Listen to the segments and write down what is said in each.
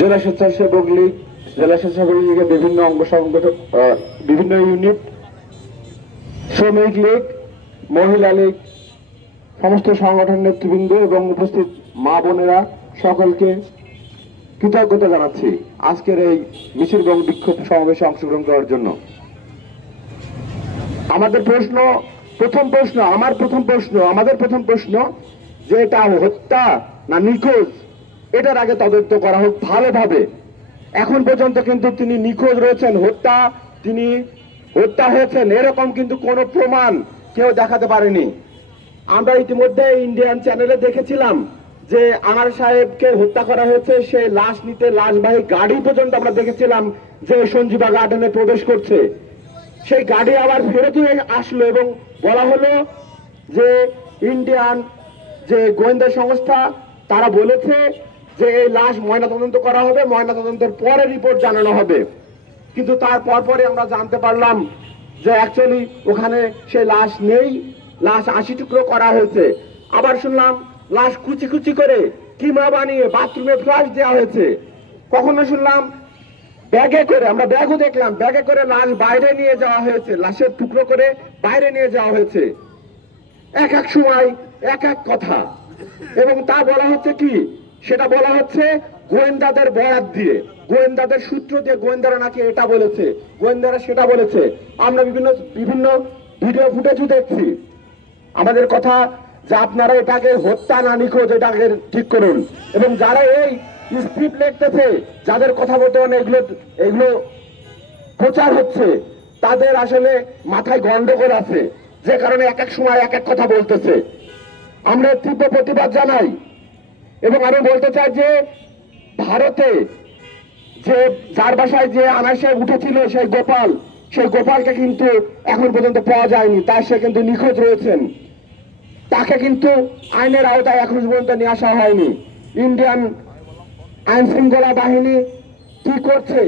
জেলা স্বেচ্ছাসেবক লীগ, জেলা স্বেচ্ছাসেবক লীগের বিভিন্ন অঙ্গ সংগঠন, বিভিন্ন ইউনিট, শ্রমিক লীগ, মহিলা লীগ, সমস্ত সংগঠন নেতৃবৃন্দ এবং উপস্থিত মা বোনেরা সকলকে কৃতজ্ঞতা জানাচ্ছি আজকের এই মিছিল এবং বিক্ষোভ সমাবেশে অংশগ্রহণ করার জন্য। আমাদের প্রথম প্রশ্ন যে এটা হত্যা না নিখোঁজ, এটার আগে তদন্ত করা হোক ভালোভাবে। এখন পর্যন্ত কিন্তু তিনি নিখোঁজ রয়েছেন, তিনি হত্যা হয়েছেন এরকম কিন্তু কোনো প্রমাণ কেউ দেখাতে পারেনি। আমরা ইতিমধ্যে ইন্ডিয়ান চ্যানেলে দেখেছিলাম যে আনার সাহেবকে হত্যা করা হয়েছে, সেই লাশ নিতে লাশবাহী গাড়ি পর্যন্ত আমরা দেখেছিলাম যে সঞ্জীবা গার্ডেনে প্রবেশ করছে। সেই গাড়ি আবার ফেরত আসলো এবং বলা হলো যে ইন্ডিয়ান যে গোয়েন্দা সংস্থা তারা বলেছে যে এই লাশ ময়নাতদন্ত করা হবে, ময়নাতদন্তের পরে রিপোর্ট জানানো হবে। কিন্তু তার পরে আমরা জানতে পারলাম যে অ্যাকচুয়ালি ওখানে সেই লাশ নেই, লাশ 80 টুকরো করা হয়েছে। আবার শুনলাম লাশ কুচি কুচি করে কিমা বানিয়ে বাথরুমে ফ্লাশ দেওয়া হয়েছে। কখনো শুনলাম ব্যাগে করে, আমরা ব্যাগও দেখলাম, ব্যাগে করে লাশ বাইরে নিয়ে যাওয়া হয়েছে, লাশের টুকরো করে বাইরে নিয়ে যাওয়া হয়েছে। এক এক সময় এক এক কথা, এবং তা বলা হচ্ছে কি, সেটা বলা হচ্ছে গোয়েন্দাদের বরাত দিয়ে, গোয়েন্দাদের সূত্র দিয়ে গোয়েন্দারা নাকি এটা বলেছে, গোয়েন্দারা সেটা বলেছে। আমরা বিভিন্ন ভিডিও ফুটেজও দেখছি। আমাদের কথা যে আপনারা এটাকে হত্যা না নিখোঁজ এটাকে ঠিক করুন, এবং যারা এই স্ক্রিপ্ট লিখতেছে, যাদের কথা বর্তমানে এগুলো প্রচার হচ্ছে, তাদের আসলে মাথায় গন্ডগোল আছে, যে কারণে এক এক সময় এক এক কথা বলতেছে। আমরা তীব্র প্রতিবাদ জানাই এবং আমি বলতে চাই যে ভারতে যে যার বাসায় যে আনার সাহেব উঠেছিল সেই গোপালকে কিন্তু এখন পর্যন্ত পাওয়া যায়নি, তাই সে কিন্তু নিখোঁজ রয়েছেন। তাকে কিন্তু আইনের আওতায় এখন পর্যন্ত নিয়ে আসা হয়নি। ইন্ডিয়ান আইন শৃঙ্খলা বাহিনী কি করছে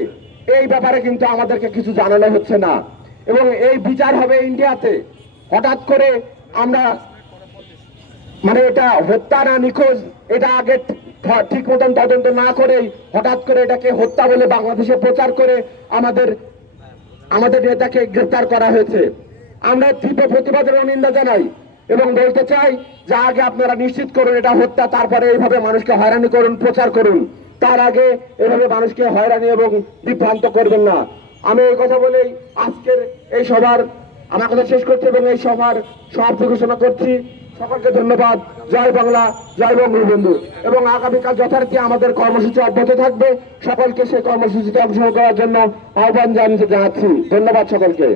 এই ব্যাপারে কিন্তু আমাদেরকে কিছু জানানো হচ্ছে না, এবং এই বিচার হবে ইন্ডিয়াতে। হঠাৎ করে আমরা এটা হত্যা না নিখোঁজ এটা আগে ঠিক মতন তদন্ত না করেই হঠাৎ করে এটাকে হত্যা বলে বাংলাদেশে প্রচার করে আমাদের নেতাকে গ্রেফতার করা হয়েছে। আমরা তীব্র প্রতিবাদের নিন্দা জানাই এবং বলতে চাই যে আগে আপনারা নিশ্চিত করুন এটা হত্যা, তারপরে এইভাবে মানুষকে হয়রানি করুন, প্রচার করুন। তার আগে এভাবে মানুষকে হয়রানি এবং বিভ্রান্ত করবেন না। আমি এই কথা বলেই আজকের এই সভার আমার কথা শেষ করছি এবং এই সভার সমাপ্তি ঘোষণা করছি। সকলকে ধন্যবাদ। জয় বাংলা, জয় বঙ্গবন্ধু। এবং আগামীকাল যথারীতি আমাদের কর্মসূচি অব্যাহত থাকবে। সকলকে সেই কর্মসূচিতে অংশগ্রহণ করার জন্য আহ্বান জানাচ্ছি। ধন্যবাদ সকলকে।